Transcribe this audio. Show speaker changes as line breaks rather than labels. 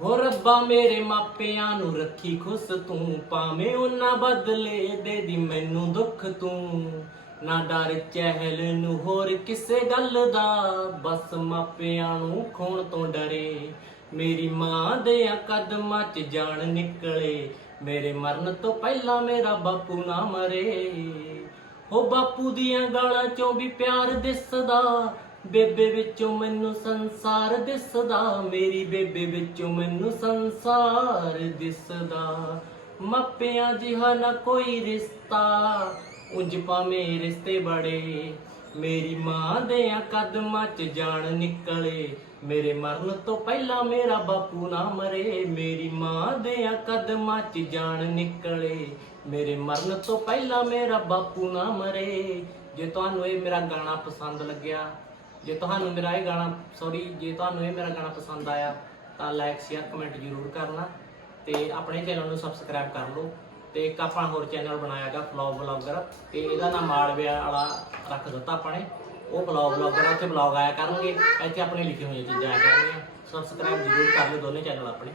ਹੋ ਰੱਬਾ ਮੇਰੇ ਮਾਪਿਆਂ ਨੂੰ ਰੱਖੀ ਖੁਸ਼ ਤੂੰ, ਭਾਵੇਂ ਉਹਨਾਂ ਬਦਲੇ ਦੇ ਦੀ ਮੈਨੂੰ ਦੁੱਖ ਤੂੰ। ਨਾ ਡਰ ਚਹਿਲ ਨੂੰ ਹੋਰ ਕਿਸੇ ਗੱਲ ਦਾ, ਬਸ ਮਾਪਿਆਂ ਨੂੰ ਖੋਣ ਤੋਂ ਡਰੇ। ਮੇਰੀ ਮਾਂ ਦੇ ਕਦਮਾਂ 'ਚ ਜਾਣ ਨਿਕਲੇ, ਮੇਰੇ ਮਰਨ ਤੋਂ ਪਹਿਲਾਂ ਮੇਰਾ ਬਾਪੂ ਨਾ ਮਰੇ। ਹੋ ਬਾਪੂ ਦੀਆਂ ਗਾਲਾਂ ਚੋਂ ਵੀ ਪਿਆਰ ਦਿਸਦਾ ਬੇਬੇ ਵਿੱਚੋਂ ਮੈਨੂੰ ਸੰਸਾਰ ਦਿਸਦਾ, ਮੇਰੀ ਬੇਬੇ ਵਿੱਚੋਂ ਮੈਨੂੰ ਸੰਸਾਰ ਦਿਸਦਾ। ਮਾਪਿਆਂ ਜਿਹਾ ਨਾ ਕੋਈ ਰਿਸ਼ਤਾ, ਉਂਝ ਭਾਵੇਂ ਰਿਸ਼ਤੇ ਬੜੇ। ਮੇਰੀ ਮਾਂ ਦੇ ਕਦਮਾਂ 'ਚ ਜਾਣ ਨਿਕਲੇ, ਮੇਰੇ ਮਰਨ ਤੋਂ ਪਹਿਲਾਂ ਮੇਰਾ ਬਾਪੂ ਨਾ ਮਰੇ। ਮੇਰੀ ਮਾਂ ਦੇ ਆ ਕਦਮਾਂ 'ਚ ਜਾਣ ਨਿਕਲੇ, ਮੇਰੇ ਮਰਨ ਤੋਂ ਪਹਿਲਾਂ ਮੇਰਾ ਬਾਪੂ ਨਾ ਮਰੇ। ਜੇ ਤੁਹਾਨੂੰ ਇਹ ਮੇਰਾ ਗਾਣਾ ਪਸੰਦ ਲੱਗਿਆ ਜੇ ਤੁਹਾਨੂੰ ਮੇਰਾ ਇਹ ਗਾਣਾ ਸੌਰੀ ਜੇ ਤੁਹਾਨੂੰ ਇਹ ਮੇਰਾ ਗਾਣਾ ਪਸੰਦ ਆਇਆ ਤਾਂ ਲਾਈਕ ਸ਼ੇਅਰ ਕਮੈਂਟ ਜ਼ਰੂਰ ਕਰਨਾ ਤੇ ਆਪਣੇ ਚੈਨਲ ਨੂੰ ਸਬਸਕ੍ਰਾਈਬ ਕਰ ਲਓ ਤੇ ਇੱਕ ਆਪਾਂ ਹੋਰ ਚੈਨਲ ਬਣਾਇਆਗਾ ਫਲੌਗ ਵਲੌਗਰ ਤੇ ਇਹਦਾ ਨਾਮ ਮਾਲਵਿਆ ਵਾਲਾ ਰੱਖ ਦਿੱਤਾ ਆਪਾਂ ਨੇ। ਉਹ ਫਲੌਗ ਵਲੌਗਰ ਆ, ਉੱਥੇ ਵਲੌਗ ਆਇਆ ਕਰਨਗੇ ਇੱਥੇ ਆਪਣੇ ਲਿਖੇ ਹੋਏ ਚੀਜ਼ਾਂ ਆਇਆ ਕਰਨਗੀਆਂ ਸਬਸਕ੍ਰਾਈਬ ਜ਼ਰੂਰ ਕਰ ਲਓ ਦੋਨੇ ਚੈਨਲ ਆਪਣੇ।